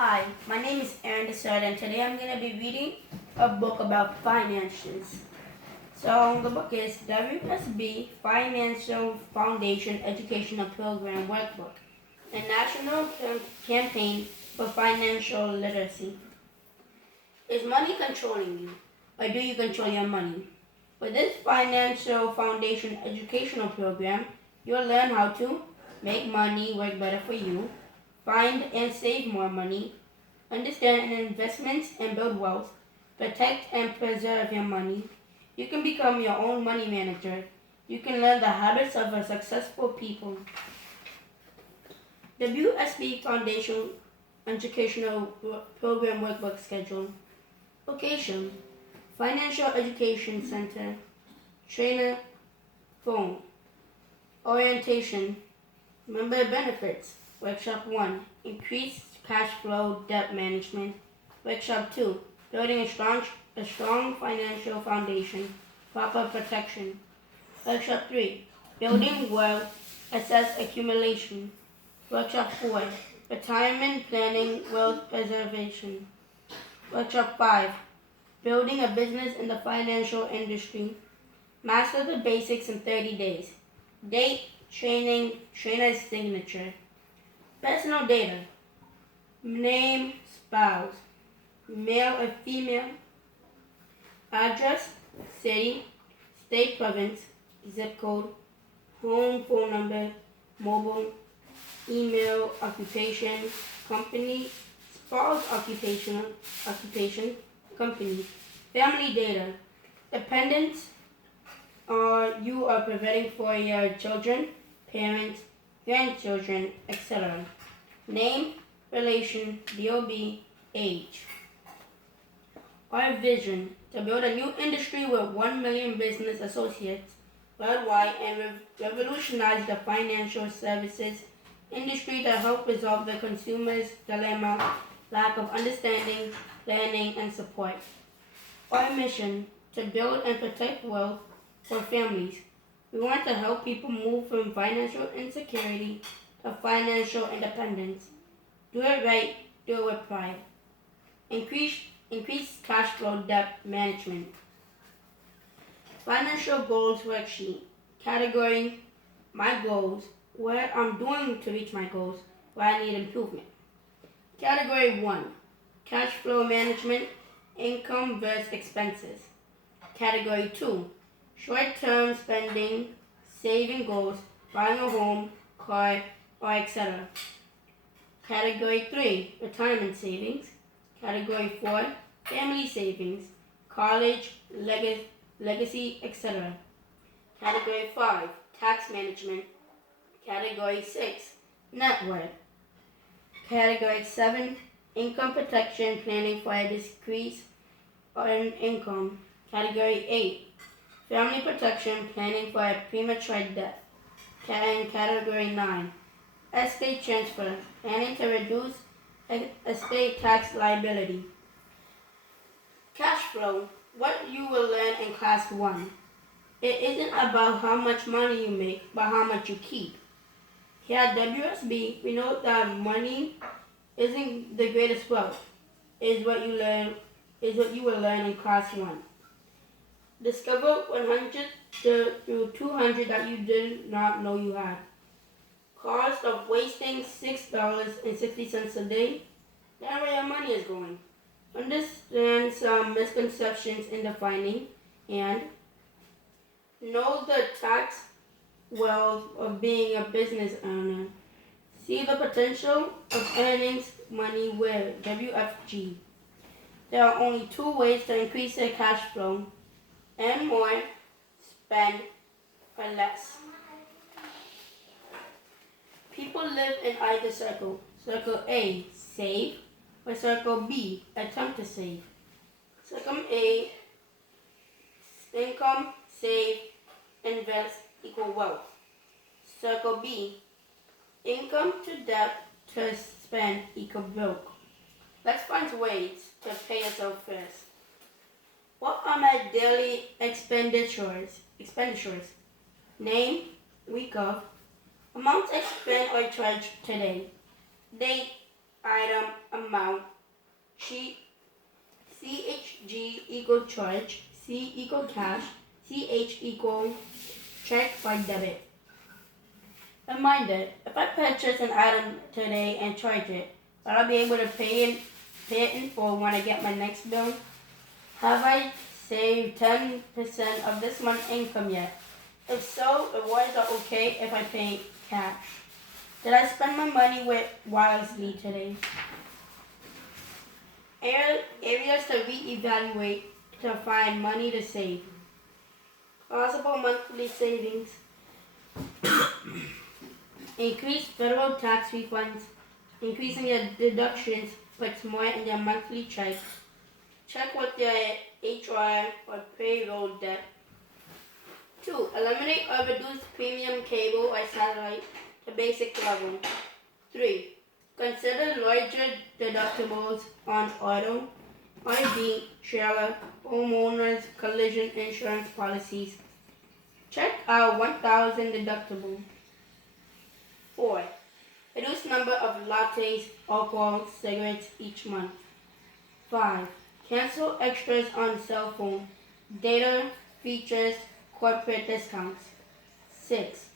Hi, my name is Aaron Desard, and today I'm going to be reading a book about finances. So the book is WSB Financial Foundation Educational Program Workbook, a national campaign for financial literacy. Is money controlling you, or do you control your money? With this Financial Foundation Educational Program, you'll learn how to make money work better for you, find and save more money, understand investments and build wealth, protect and preserve your money. You can become your own money manager. You can learn the habits of a successful people. WSB Foundation Educational Program Workbook Schedule. Location: Financial Education Center. Trainer phone. Orientation: Member benefits. Workshop 1: Increased cash flow debt management. Workshop 2: Building a strong financial foundation. Proper protection. Workshop 3: Building wealth. Assess accumulation. Workshop 4: Retirement planning, wealth preservation. Workshop 5: Building a business in the financial industry. Master the basics in 30 days. Date, training, trainer's signature. Personal data: name, spouse, male or female, address, city, state, province, zip code, home phone number, mobile, email, occupation, company, spouse, occupation, company, family data, dependents, you are providing for your children, parents, grandchildren, etc. Name, relation, DOB, age. Our vision: to build a new industry with 1 million business associates worldwide and revolutionize the financial services industry to help resolve the consumer's dilemma, lack of understanding, planning, and support. Our mission: to build and protect wealth for families. We want to help people move from financial insecurity to financial independence. Do it right, do it with pride. Increase cash flow debt management. Financial goals worksheet. Category: my goals, what I'm doing to reach my goals, where I need improvement. Category 1: cash flow management, income versus expenses. Category 2: short-term spending, saving goals, buying a home, car, or etc. Category 3: retirement savings. Category 4: family savings, college, legacy, etc. Category 5: tax management. Category 6: net worth. Category 7: income protection, planning for a decrease in income. Category 8: family protection, planning for a premature death. And Category 9: estate transfer, planning to reduce estate tax liability. Cash flow, what you will learn in Class 1. It isn't about how much money you make, but how much you keep. Here at WSB, we know that money isn't the greatest wealth. Is what you will learn in Class 1. Discover 100 through 200 that you did not know you had. Cost of wasting $6.60 a day. That's where your money is going. Understand some misconceptions in defining and know the tax wealth of being a business owner. See the potential of earning money with WFG. There are only 2 ways to increase your cash flow: earn more, spend or less. People live in either circle. Circle A, save, or Circle B, attempt to save. Circle A, income, save, invest, equal wealth. Circle B, income to debt to spend, equal broke. Let's find ways to pay yourself first. What are my daily expenditures? Name, week of, amount I spent or charged today. Date, item amount, CHG equal charge, C equal cash, CH equal check or debit. Reminder, if I purchase an item today and charge it, will I be able to pay it in full when I get my next bill? Have I saved 10% of this month's income yet? If so, rewards are okay if I pay cash. Did I spend my money wisely today? Areas to reevaluate to find money to save. Possible monthly savings. Increase federal tax refunds. Increasing your deductions puts more in your monthly check. Check with your HR or payroll debt. 2. Eliminate or reduce premium cable or satellite to basic level. 3. Consider larger deductibles on auto, RV, trailer, homeowners, collision insurance policies. Check our 1,000 deductible. 4. Reduce number of lattes, alcohol, cigarettes each month. 5. Cancel extras on cell phone, data, features, corporate discounts. 6.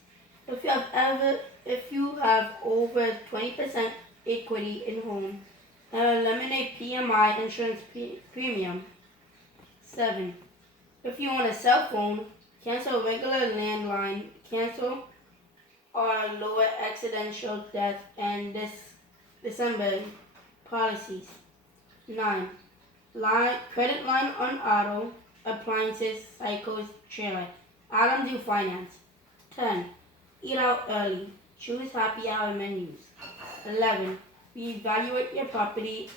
If you have over 20% equity in home, eliminate PMI insurance premium. 7. If you own a cell phone, cancel regular landline, cancel or lower accidental death and December policies. 9. Credit line on auto, appliances, cycles, trailer. Items you finance. 10. Eat out early. Choose happy hour menus. 11. Reevaluate your property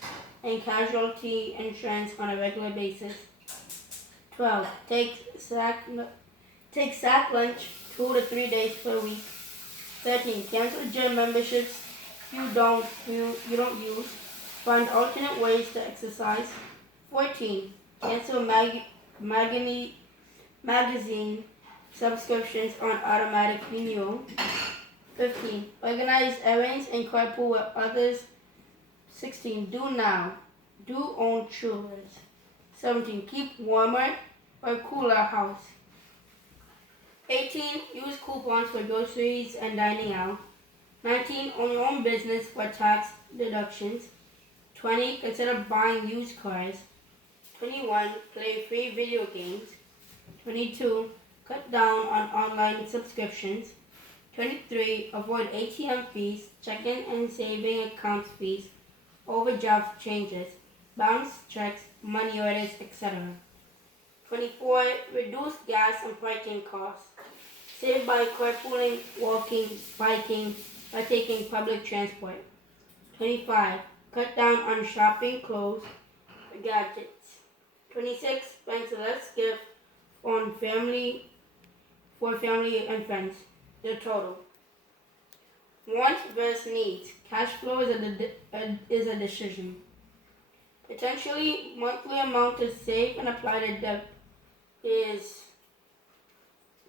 and casualty insurance on a regular basis. 12. Take sack lunch 2 to 3 days per week. 13. Cancel gym memberships you don't use. Find alternate ways to exercise. 14. Cancel magazine subscriptions on automatic renewal. 15. Organize errands and carpool with others. 16. Do now. Do own chores. 17. Keep warmer or cooler house. 18. Use coupons for groceries and dining out. 19. Own your own business for tax deductions. 20. Consider buying used cars. 21. Play free video games. 22. Cut down on online subscriptions. 23. Avoid ATM fees, checking and saving accounts fees, overdraft changes, bounce checks, money orders, etc. 24. Reduce gas and parking costs. Save by carpooling, walking, biking, or taking public transport. 25. Cut down on shopping, clothes, or gadgets. 26. Spend less gift on for family and friends. The total. Wants versus needs. Cash flow is a decision. Potentially, monthly amount to save and apply to debt is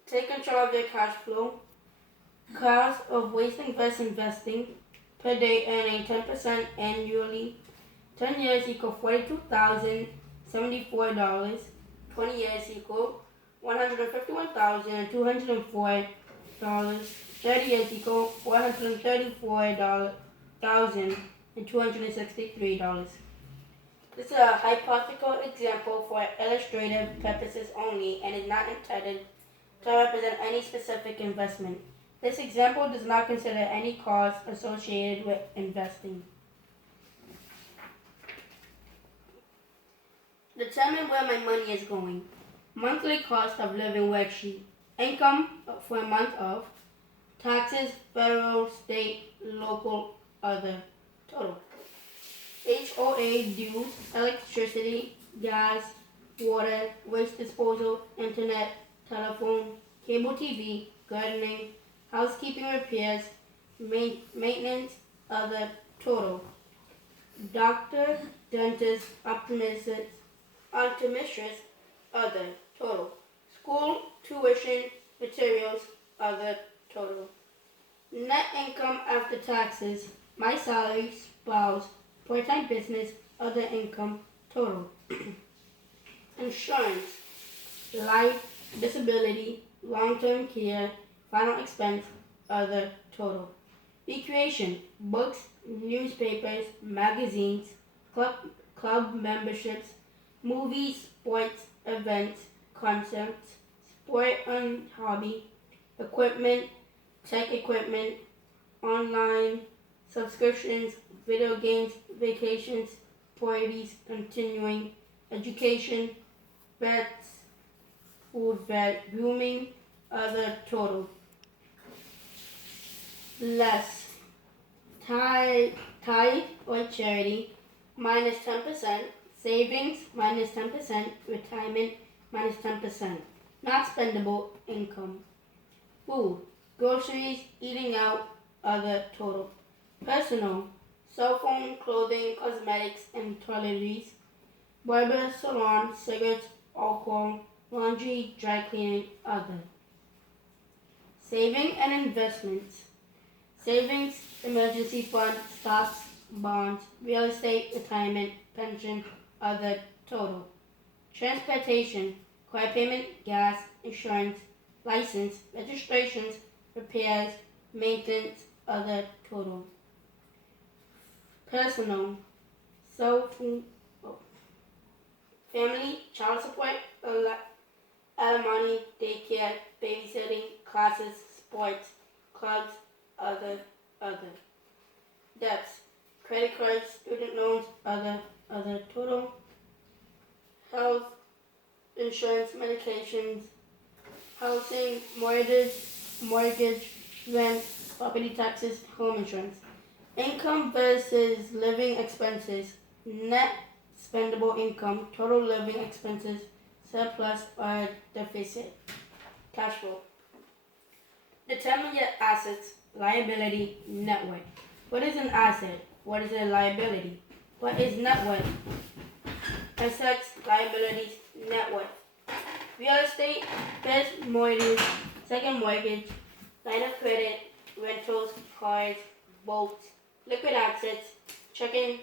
take control of your cash flow. Cost of wasting versus investing. Per day earning 10% annually. 10 years equal $42,074. 20 years equal $151,204. 30 years equal $134,263. This is a hypothetical example for illustrative purposes only and is not intended to represent any specific investment. This example does not consider any costs associated with investing. Determine where my money is going. Monthly cost of living worksheet. Income for a month of. Taxes, federal, state, local, other. Total. HOA dues, electricity, gas, water, waste disposal, internet, telephone, cable TV, gardening, housekeeping repairs, maintenance, other. Total. Doctor, dentist, optometrist, other. Total. School, tuition, materials, other. Total. Net income after taxes. My salary spouse, part-time business, other income, total. Insurance, life, disability, long-term care, final expense, other, total. Recreation, books, newspapers, magazines, club memberships, movies, sports, events, concerts, sport and hobby, equipment, tech equipment, online, subscriptions, video games, vacations, parties, continuing, education, pets, food, vet, grooming, other, total. Less. Tithe or charity, minus 10%, savings, minus 10%, retirement, minus 10%. Not spendable income. Food, groceries, eating out, other, total. Personal, cell phone, clothing, cosmetics, and toiletries. Barber, salon, cigarettes, alcohol, laundry, dry cleaning, other. Saving and investments. Savings, emergency fund, stocks, bonds, real estate, retirement, pension, other, total. Transportation, car payment, gas, insurance, license, registrations, repairs, maintenance, other, total. Personal, cell phone, family, child support, alimony, daycare, babysitting, classes, sports, clubs, other, debts, credit cards, student loans, other, total, health, insurance, medications, housing, mortgage, rent, property taxes, home insurance. Income versus living expenses, net spendable income, total living expenses, surplus or deficit. Cash flow. Determine your assets, liability, net worth. What is an asset? What is a liability? What is net worth? Assets, liabilities, net worth. Real estate, first mortgage, second mortgage, line of credit, rentals, cars, boats, liquid assets, checking,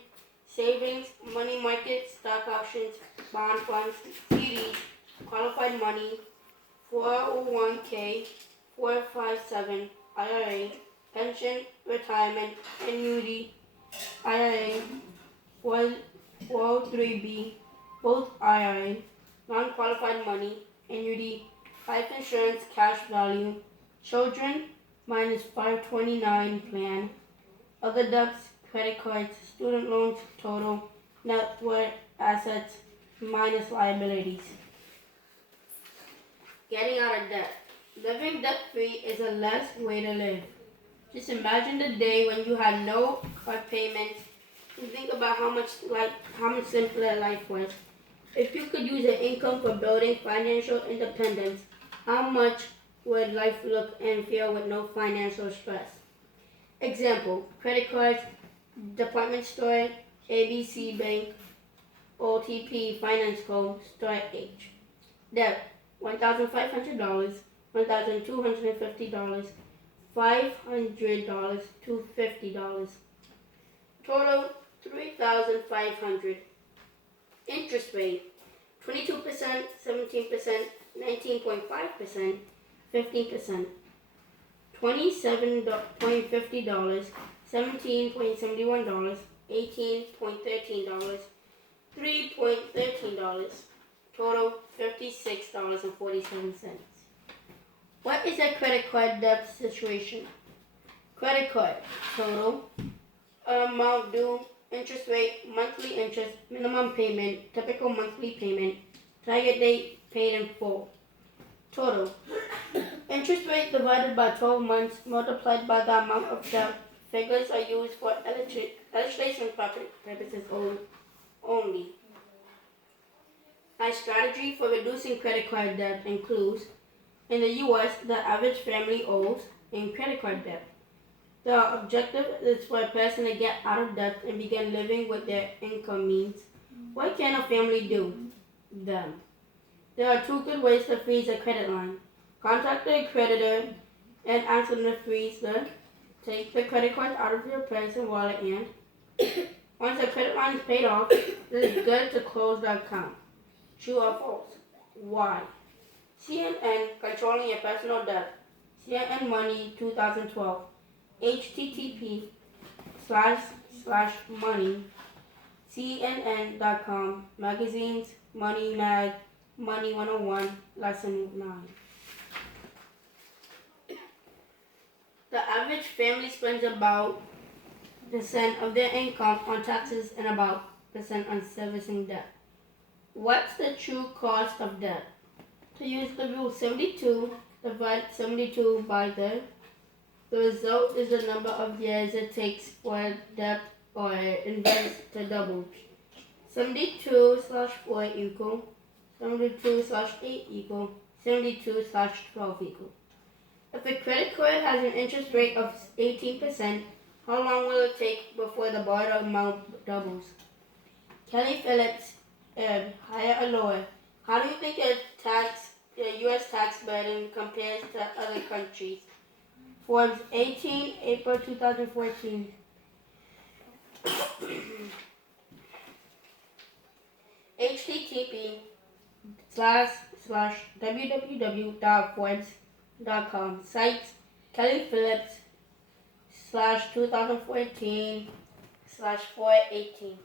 savings, money market, stock options, bond funds, CDs, qualified money, 401k, 457, IRA, pension, retirement, annuity, IRA, 403b, both IRA, non-qualified money, annuity, life insurance, cash value, children, minus 529 plan, other debts, credit cards, student loans, total, net worth, assets, minus liabilities. Getting out of debt. Living debt-free is a less way to live. Just imagine the day when you had no car payments and think about how much simpler life was. If you could use your income for building financial independence, how much would life look and feel with no financial stress? Example, credit cards, department store, ABC Bank, OTP Finance Co. Store H. Debt, $1,500, $1,250, $500 to $50. Total, $3,500. Interest rate, 22%, 17%, 19.5%, 15%. $27.50, $17.71, $18.13, $3.13. Total, $56.47. What is a credit card debt situation? Credit card, total, amount due, interest rate, monthly interest, minimum payment, typical monthly payment, target date, paid in full. Total, interest rate divided by 12 months multiplied by the amount of debt. Figures are used for illustration purposes only. My strategy for reducing credit card debt includes, in the U.S., the average family owes in credit card debt. The objective is for a person to get out of debt and begin living with their income means. What can a family do? Them. There are two good ways to freeze a credit line. Contact the creditor and ask them to freeze take the credit card out of your purse and wallet and Once the credit line is paid off, it is good to close the account. True or false? Why? CNN controlling your personal debt. CNN Money 2012. HTTP slash slash money. CNN.com. Magazines. Money Mag. Money 101. Lesson 9. The average family spends about percent of their income on taxes and about percent on servicing debt. What's the true cost of debt? To use the rule 72, divide 72 by the result is the number of years it takes for debt or invest to double. 72 slash 4 equal 72 slash 8 equal 72 slash 12 equal. If a credit card has an interest rate of 18%, how long will it take before the borrowed amount doubles? Kelly Phillips, higher or lower? How do you think the U.S. tax burden compares to other countries? Forbes 18, April 2014. http slash www.forbes.com. Sites Kelly Phillips slash 2014 slash 418.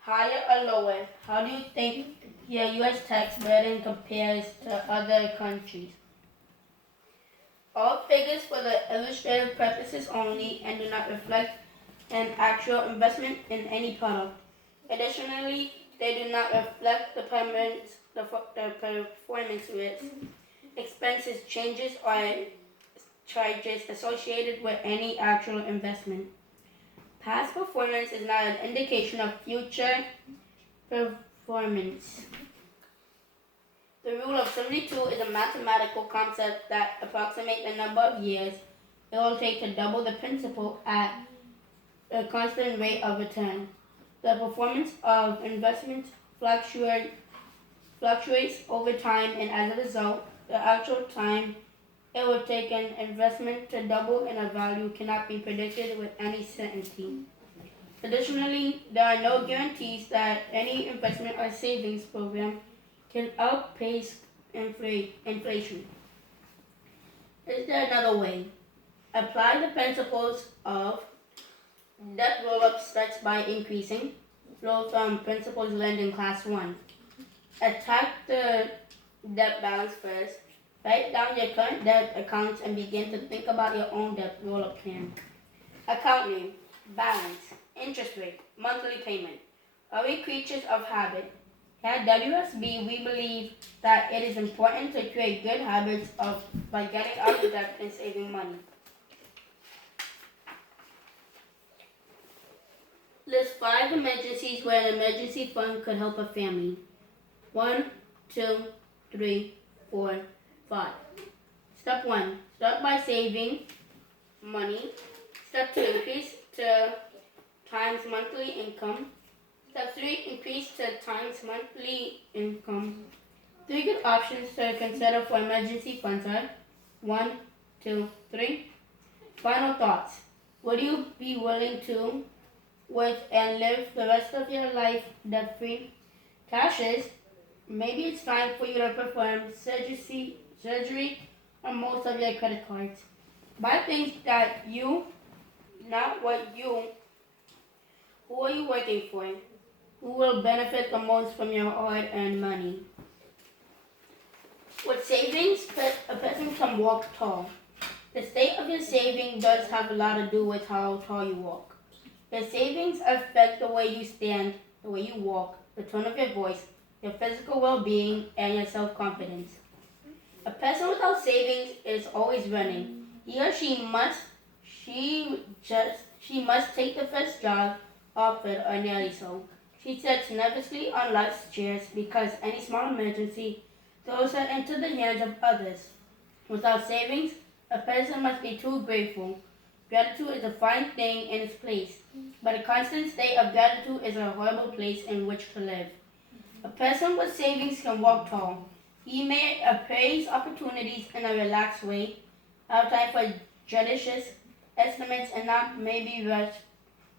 Higher or lower? How do you think your U.S. tax burden compares to other countries? All figures for the illustrative purposes only and do not reflect an actual investment in any product. Additionally, they do not reflect the performance risk, expenses, changes, or charges associated with any actual investment. Past performance is not an indication of future performance. The rule of 72 is a mathematical concept that approximates the number of years it will take to double the principal at a constant rate of return. The performance of investments fluctuates over time, and as a result, the actual time it will take an investment to double in a value cannot be predicted with any certainty. Additionally, there are no guarantees that any investment or savings program can outpace inflation. Is there another way? Apply the principles of debt roll-up starts by increasing. Flow from principles learned in class 1. Attack the debt balance first. Write down your current debt accounts and begin to think about your own debt roll-up plan. Account name, balance, interest rate, monthly payment. Are we creatures of habit? At WSB, we believe that it is important to create good habits by getting out of debt and saving money. List 5 emergencies where an emergency fund could help a family. 1, 2, 3, 4, 5. Step 1. Start by saving money. Step 2. Increase to times monthly income. Step 3. Increase to times monthly income. 3 good options to consider for emergency funds are 1, 2, 3. Final thoughts. Would you be willing to work and live the rest of your life debt-free? Cash is, maybe it's time for you to perform surgery on most of your credit cards. Buy things that you, not what you. Who are you working for? Who will benefit the most from your hard-earned money? With savings, a person can walk tall. The state of your saving does have a lot to do with how tall you walk. Your savings affect the way you stand, the way you walk, the tone of your voice, your physical well-being, and your self-confidence. A person without savings is always running. He or she must take the first job offered or nearly so. She sits nervously on life's chairs because any small emergency throws her into the hands of others. Without savings, a person must be too grateful. Gratitude is a fine thing in its place, but a constant state of gratitude is a horrible place in which to live. A person with savings can walk tall. He may appraise opportunities in a relaxed way, have time for judicious estimates, and not maybe rush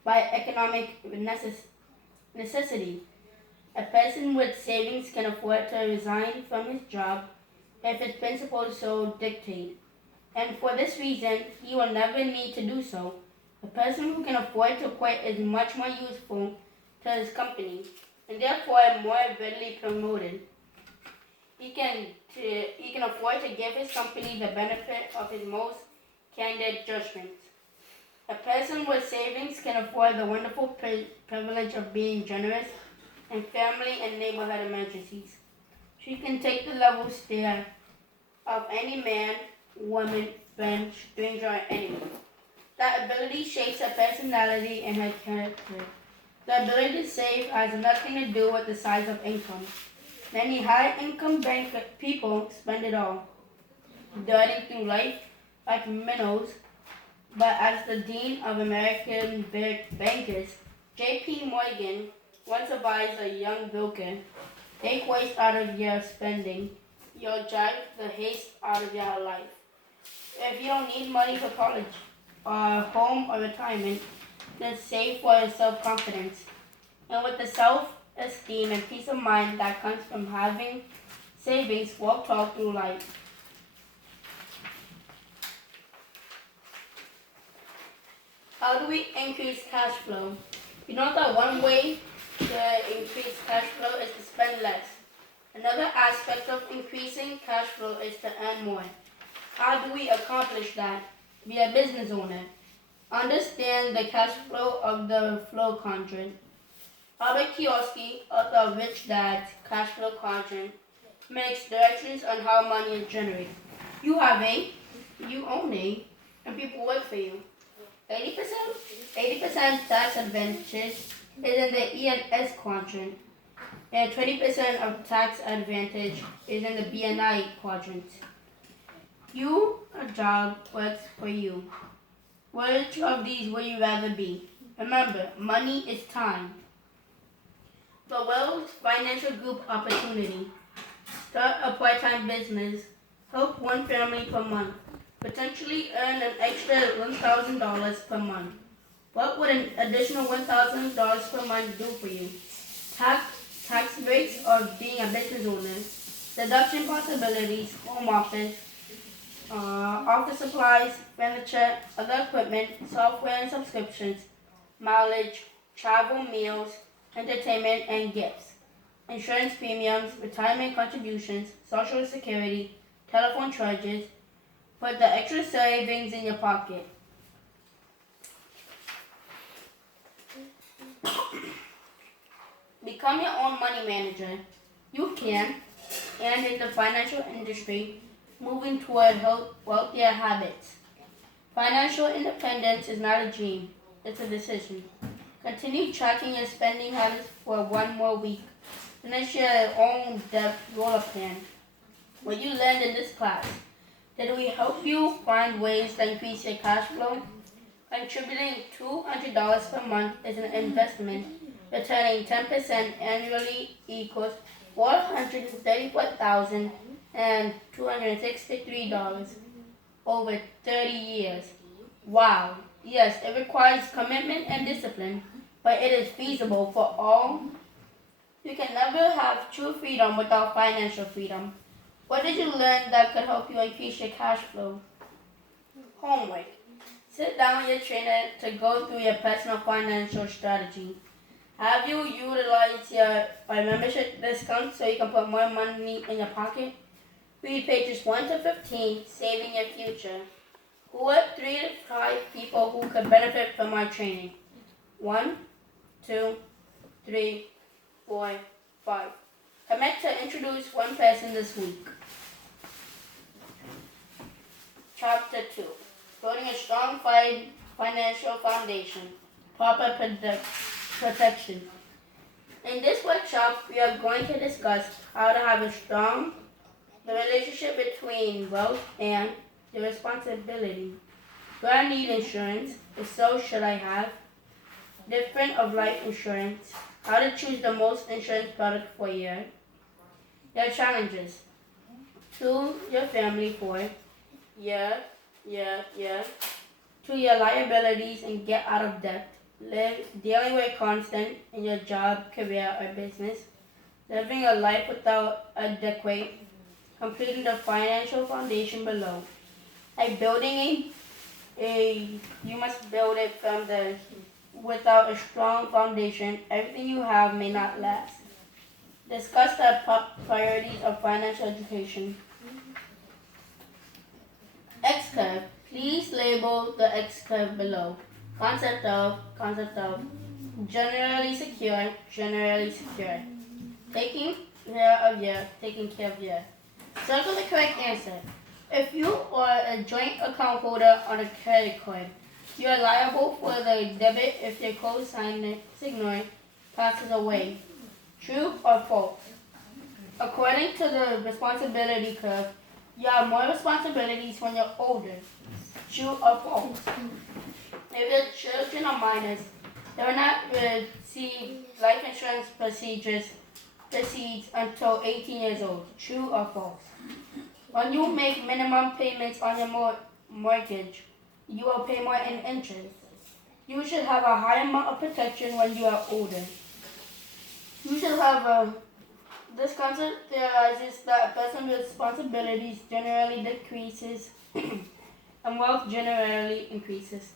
by economic necessity. A person with savings can afford to resign from his job if his principals so dictate, and for this reason, he will never need to do so. A person who can afford to quit is much more useful to his company and therefore more readily promoted. He can afford to give his company the benefit of his most candid judgment. A person with savings can afford the wonderful privilege of being generous in family and neighborhood emergencies. She can take the level stare of any man, woman, friend, stranger, or enemy. That ability shapes her personality and her character. The ability to save has nothing to do with the size of income. Many high-income people spend it all, darting through life like minnows. But as the dean of American bankers, J.P. Morgan once advised a young broker, take waste out of your spending, you'll drive the haste out of your life. If you don't need money for college, or home, or retirement, then save for your self-confidence. And with the self-esteem and peace of mind that comes from having savings, we'll talk through life. How do we increase cash flow? You know that one way to increase cash flow is to spend less. Another aspect of increasing cash flow is to earn more. How do we accomplish that? Be a business owner. Understand the cash flow of the flow quadrant. Albert Kiyosaki, author of Rich Dad's Cash Flow Quadrant, makes directions on how money is generated. You have A, you own A, and people work for you. 80% tax advantage is in the E and S quadrant, and 20% of tax advantage is in the B and I quadrant. A job works for you. Which of these would you rather be? Remember, money is time. The Wells Financial Group opportunity. Start a part-time business. Help one family per month. Potentially earn an extra $1,000 per month. What would an additional $1,000 per month do for you? Tax rates of being a business owner. Deduction possibilities, home office, office supplies, furniture, other equipment, software and subscriptions, mileage, travel, meals, entertainment, and gifts, insurance premiums, retirement contributions, social security, telephone charges. Put the extra savings in your pocket. Become your own money manager. You can, and in the financial industry, moving toward wealthier habits. Financial independence is not a dream, it's a decision. Continue tracking your spending habits for one more week. Finish your own debt roll-up plan. What you learned in this class. Did we help you find ways to increase your cash flow? Contributing $200 per month is an investment. Returning 10% annually equals $434,263 over 30 years. Wow. Yes, it requires commitment and discipline, but it is feasible for all. You can never have true freedom without financial freedom. What did you learn that could help you increase your cash flow? Homework. Sit down with your trainer to go through your personal financial strategy. Have you utilized your membership discount so you can put more money in your pocket? Read pages 1 to 15, Saving Your Future. Who are 3 to 5 people who could benefit from my training? 1, 2, 3, 4, 5. Commit to introduce one person this week. Chapter 2. Building a strong financial foundation. Proper protection. In this workshop, we are going to discuss how to have the relationship between wealth and the responsibility. Do I need insurance? If so, should I have? Different of life insurance. How to choose the most insurance product for your challenges. To your family for to your liabilities and get out of debt. live dealing with constant in your job, career, or business, living a life without adequate, completing the financial foundation below. Like building you must build it from the without a strong foundation, everything you have may not last. Discuss the priorities of financial education. X-curve. Please label the X-curve below. Concept of, generally secure, generally secure. Taking taking care of year. Circle the correct answer. If you are a joint account holder on a credit card, you are liable for the debit if your co-signer passes away. True or false? According to the responsibility curve, you have more responsibilities when you're older. True or false? If your children are minors, they will not receive life insurance proceeds until 18 years old. True or false? When you make minimum payments on your mortgage, you will pay more in interest. You should have a high amount of protection when you are older. You should have this concept theorizes that a person's responsibilities generally decreases and wealth generally increases.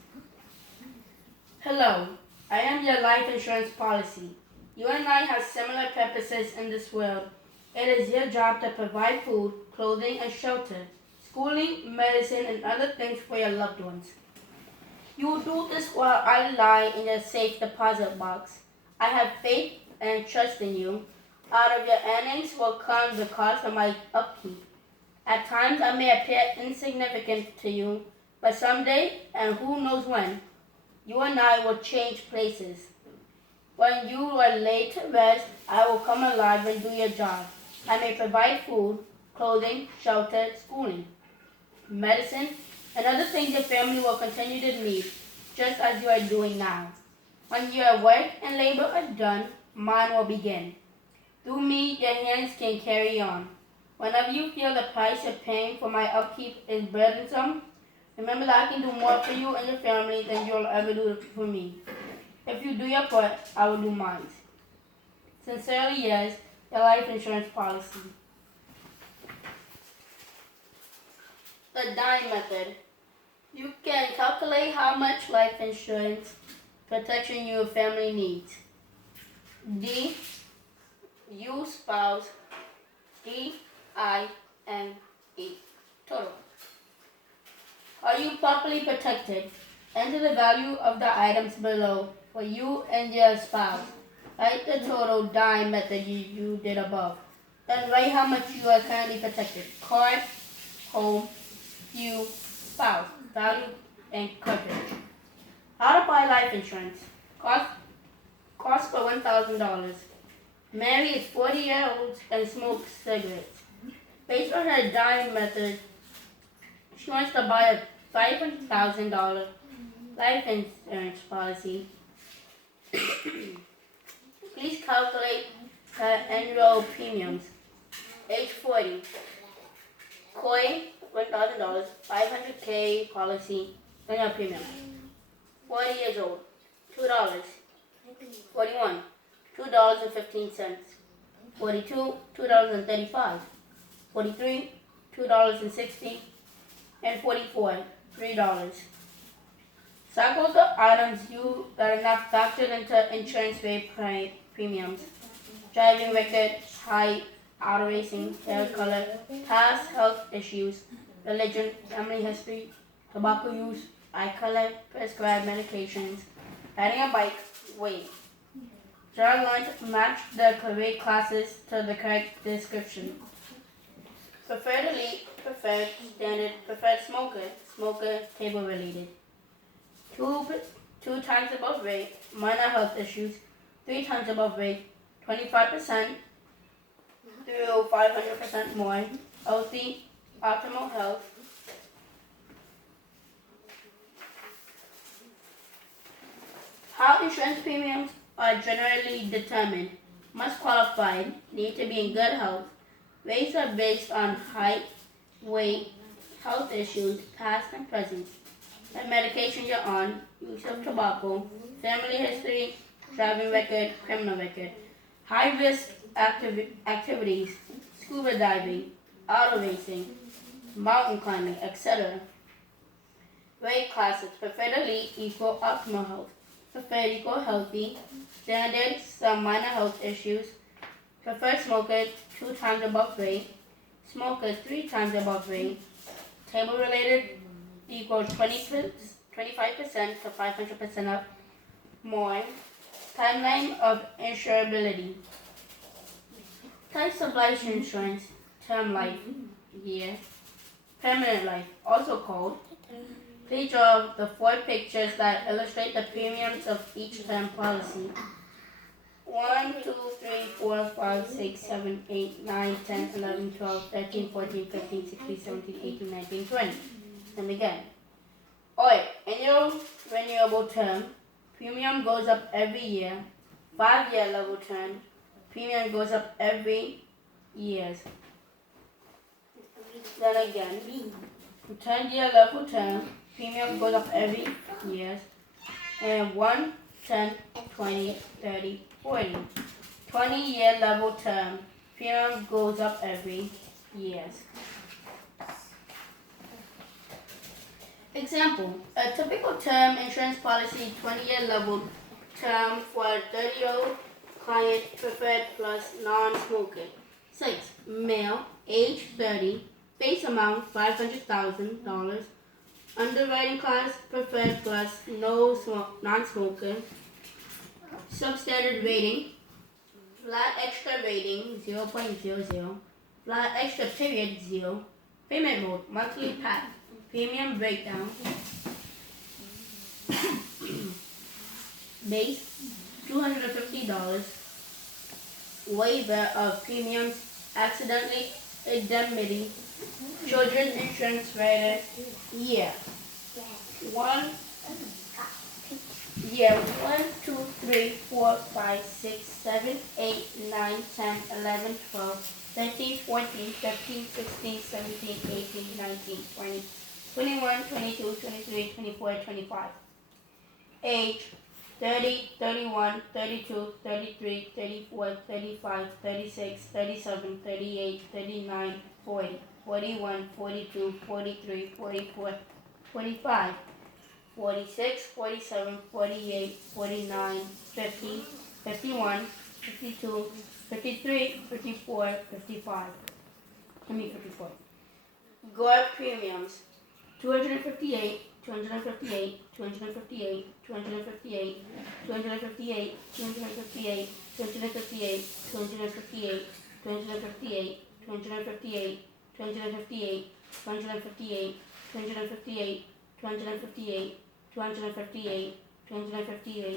Hello, I am your life insurance policy. You and I have similar purposes in this world. It is your job to provide food, clothing, and shelter, schooling, medicine, and other things for your loved ones. You do this while I lie in your safe deposit box. I have faith and trust in you. Out of your earnings will come the cost of my upkeep. At times I may appear insignificant to you, but someday, and who knows when, you and I will change places. When you are laid to rest, I will come alive and do your job. I may provide food, clothing, shelter, schooling, medicine, and other things your family will continue to need, just as you are doing now. When your work and labor are done, mine will begin. Through me, your hands can carry on. Whenever you feel the price you're paying for my upkeep is burdensome, remember that I can do more for you and your family than you'll ever do for me. If you do your part, I will do mine. Sincerely yours, your life insurance policy. The dime method. You can calculate how much life insurance protection your family needs. D. You spouse. D-I-M-E. Total. Are you properly protected? Enter the value of the items below for you and your spouse. Write the total dime method you did above. Then write how much you are currently protected. Car, home, you, spouse, value, and coverage. How to buy life insurance. Cost for $1,000. Mary is 40 years old and smokes cigarettes. Based on her dime method, she wants to buy a $500,000 life insurance policy. Please calculate her annual premiums. Age 40. Koi, $1,000, $500K policy, annual premium. 40 years old, $2. 41, $2.15. 42, $2.35. 43, $2.60. And 44, $3. Circle the items that are not factored into insurance rate premiums. Driving record, height, auto racing, hair color, past health issues, religion, family history, tobacco use, eye color, prescribed medications, riding a bike, weight. Draw lines match the correct classes to the correct description. Preferred elite, preferred standard, preferred smoker, table related. Two times above rate, minor health issues, 3 times above rate, 25% through 500% more, healthy, optimal health. How insurance premiums are generally determined. Must qualify, need to be in good health. Rates are based on height, weight, health issues, past and present, the medication you're on, use of tobacco, family history, driving record, criminal record, high risk activities, scuba diving, auto racing, mountain climbing, etc. Weight classes: preferred elite equal optimal health, preferred equal healthy, standard some minor health issues, preferred smoker 2 times above weight, smoker 3 times above weight, table related equal 25% to 500% up more. Timeline of insurability. Types of life insurance: term life, year, permanent life, also called. Please draw the 4 pictures that illustrate the premiums of each term policy. 1, 2, 3, 4, 5, 6, 7, 8, 9, 10, 11, 12, 13, 14, 15, 16, 17, 18, 19, 20. And again. Alright, annual renewable term, premium goes up every year. 5-year level term, premium goes up every year. Then again, 10-year level term, premium goes up every year. And 1, 10, 20, 30, 40. 20-year level term, premium goes up every year. Example: a typical term insurance policy 20-year level term for a 30-year-old client, preferred plus non-smoker. 6. Male, age 30, face amount $500,000, underwriting class preferred plus non-smoker, substandard rating, flat extra rating 0.00, flat extra period 0, payment mode monthly pack, premium breakdown, base $250, waiver of premiums, accidentally indemnity, children's insurance rider, year 1, 2, 3, 4, 5, 6, 7, 8, 9, 10, 11, 12, 13, 14, 15, 16, 17, 18, 19, 20, 21, 22, 23, 24, 25. Age 30, 31, 32, 33, 34, 35, 36, 37, 38, 39, 40, 41, 42, 43, 44, 45, 46, 47, 48, 49, 50, 51, 52, 53, 54, 55. 54. Gore premiums: 258, 258, 258, 258, 258, 258, 258, 258, 258, 258, 258, 258, 258, 258, 258, 258, 258,